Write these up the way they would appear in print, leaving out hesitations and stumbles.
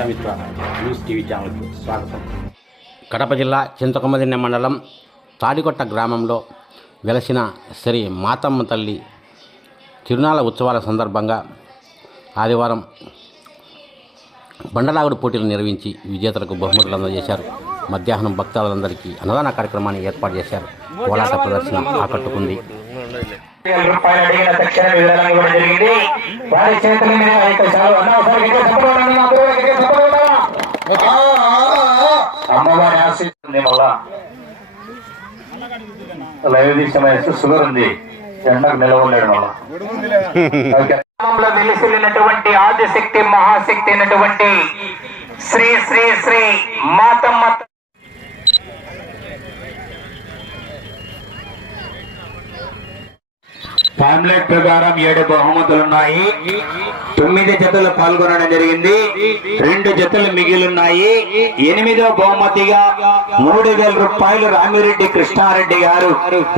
Prajamitra news TV ఛానల్కు స్వాగతం. కడప జిల్లా చింతకొమ్మదిన్నె మండలం తాడికొట్ట గ్రామంలో వెలసిన శ్రీ మాతమ్మ తల్లి తిరునాళ్ళ ఉత్సవాల సందర్భంగా ఆదివారం బండలాగుడు పోటీలు నిర్వహించి విజేతలకు బహుమతులు అందజేశారు. మధ్యాహ్నం భక్తులందరికీ అన్నదాన కార్యక్రమాన్ని ఏర్పాటు చేశారు. కోలాట ప్రదర్శన ఆకట్టుకుంది. షుగర్ ఉంది, ఎండకు నిలవలేడు. వెలిసిల్లినటువంటి ఆదిశక్తి మహాశక్తి అయినటువంటి శ్రీ శ్రీ శ్రీ మాతమ్మ పాంప్లెట్ ప్రకారం 7 బహుమతులున్నాయి. 9 జతలు పాల్గొనడం జరిగింది. 2 జతలు మిగిలిన్నాయి. 8వ బహుమతిగా 3,000 రూపాయలు రామిరెడ్డి కృష్ణారెడ్డి గారు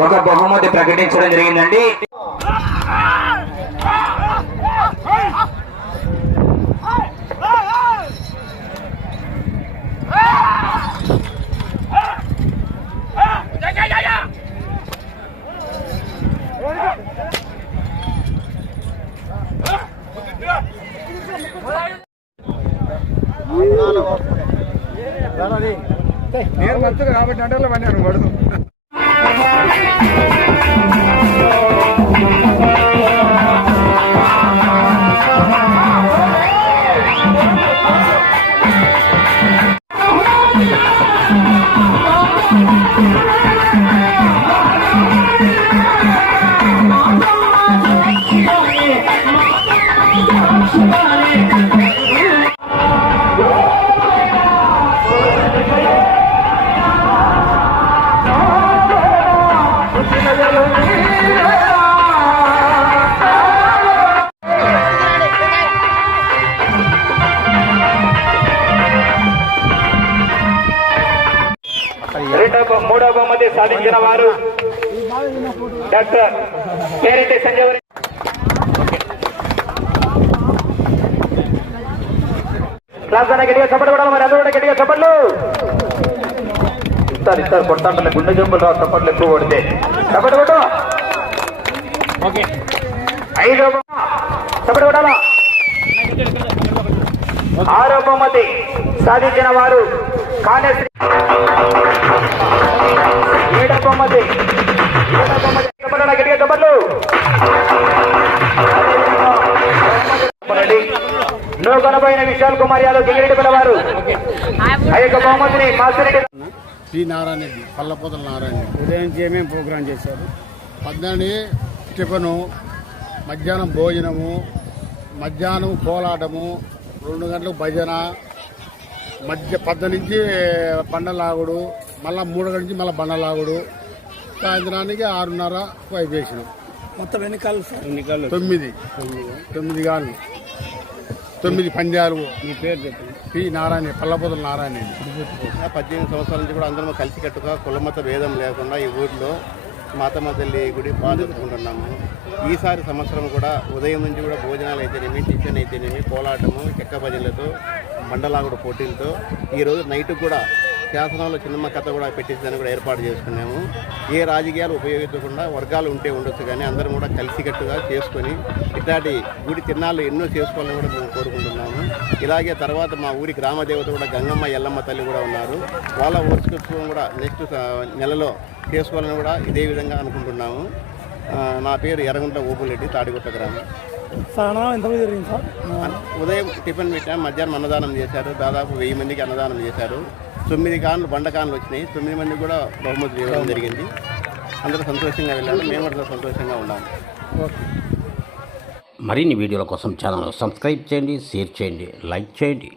ఒక బహుమతి ప్రకటించడం జరిగిందండి. నేను మంచిగా కాబట్టి అంటే పడినాను వాడు. మూడవ బహుమతి సాధించిన వారు డాక్టర్ పేరెడ్డి సంజయ్. క్లాస్ గట్టిగా చప్పట్లు కూడా, మరి అందరూ కూడా గట్టిగా చప్పట్లు ఇస్తారు. కొడతాంటే గుండె జంపులు రావు, చప్పట్లు ఎక్కువ కొడితే చప్పట్లు కొట్టు. 5వ చప్పట్లు కొట్టాలా. 6వ బహుమతి సాధించిన వారు కాళేశ్వరి. 7వ బహుమతి గట్టిగా చప్పట్లు. నూకనపోయిన విశాల్ కుమార్ యాదవ్ గిరిరెడ్డి పిల్లవారు ఆ యొక్క బహుమతిని మాసిరెడ్డి పి నారాయణ రెడ్డి, పల్లపోతల నారాయణ రెడ్డి. ఉదయం ఏమేమి ప్రోగ్రాం చేశారు? 12 టిఫను, మధ్యాహ్నం భోజనము, మధ్యాహ్నం కోలాటము, 2 గంటలకు భజన, 10 నుంచి బండలాగుడు, మళ్ళీ 3 గంటల నుంచి మళ్ళీ బండలాగుడు, సాయంత్రానికి 6:30 అయిపోయినాం. మొత్తం ఎన్ని కాళ్ళు? 9 కాళ్ళు, 9 పంద్యాలు. మీ పేరు చెప్పండి. పి నారాయణ, పల్లపోతల నారాయణ. 18 సంవత్సరాల నుంచి కూడా అందరం కలిసికట్టుగా కులమత భేదం లేకుండా ఈ ఊరిలో మాతమ్మ తల్లి గుడి బాగా జరుపుకుంటున్నాము. ఈసారి సంవత్సరం కూడా ఉదయం నుంచి కూడా భోజనాలు అయితేనేమి, టిఫిన్ అయితేనేమి, కోలాటము, చెక్క భజనలతో, బండలాగుడు పోటీలతో, ఈరోజు నైట్ కూడా శాసనంలో చిన్నమ్మ కథ కూడా పెట్టించడానికి కూడా ఏర్పాటు చేసుకున్నాము. ఏ రాజకీయాలు ఉపయోగించకుండా వర్గాలు ఉంటే ఉండొచ్చు, కానీ అందరం కూడా కలిసికట్టుగా చేసుకొని ఇట్లాంటి గుడి తిరునాళ్ళు ఎన్నో చేసుకోవాలని కూడా మేము కోరుకుంటున్నాము. ఇలాగే తర్వాత మా ఊరి గ్రామదేవత కూడా గంగమ్మ ఎల్లమ్మ తల్లి కూడా ఉన్నారు. వాళ్ళ వార్షికోత్సవం కూడా నెక్స్ట్ నెలలో చేసుకోవాలని కూడా ఇదే విధంగా అనుకుంటున్నాము. నా పేరు ఎర్రగుంట్ల ఓపులరెడ్డి, తాడిగుట్ట గ్రామం. ఉదయం టిఫిన్ పెట్టాం, మధ్యాహ్నం అన్నదానం చేశారు. దాదాపు 1000 మందికి అన్నదానం చేశారు. 9 కాన్లు బండకాన్లు వచ్చినాయి. 9 మందికి కూడా బహుమతులు ఇవ్వడం జరిగింది. అందరూ సంతోషంగా వెళ్ళారు, మేము కూడా సంతోషంగా ఉన్నాము. మరిన్ని వీడియోల కోసం ఛానల్ సబ్స్క్రైబ్ చేయండి, షేర్ చేయండి, లైక్ చేయండి.